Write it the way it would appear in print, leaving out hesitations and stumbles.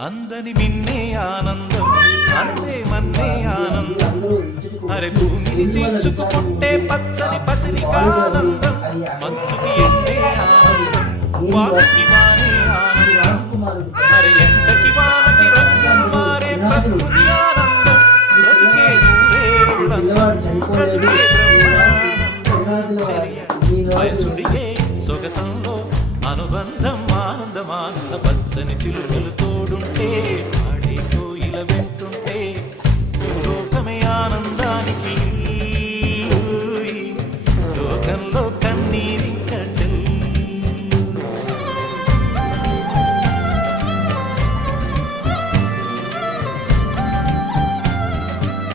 అందని మిన్నే ఆనందం అందే మన్నే ఆనందం అరే భూమిని చీల్చుకుంటే పచ్చని పసిరికా ఆనందం మంచుకి ఎండే ఆనందం వానకి వానే ఆనందం అరే ఎండకి వానకి రంగులు మారే ప్రకృతి ఆనందం బ్రతుకే నూరేళ్ళందం బ్రతుకే బ్రహ్మానందం వయసుడిగే సొగతంలో అనుబంధం ఆనందమానంద పచ్చని చిలుకలు తోడుంటే ఆడేకో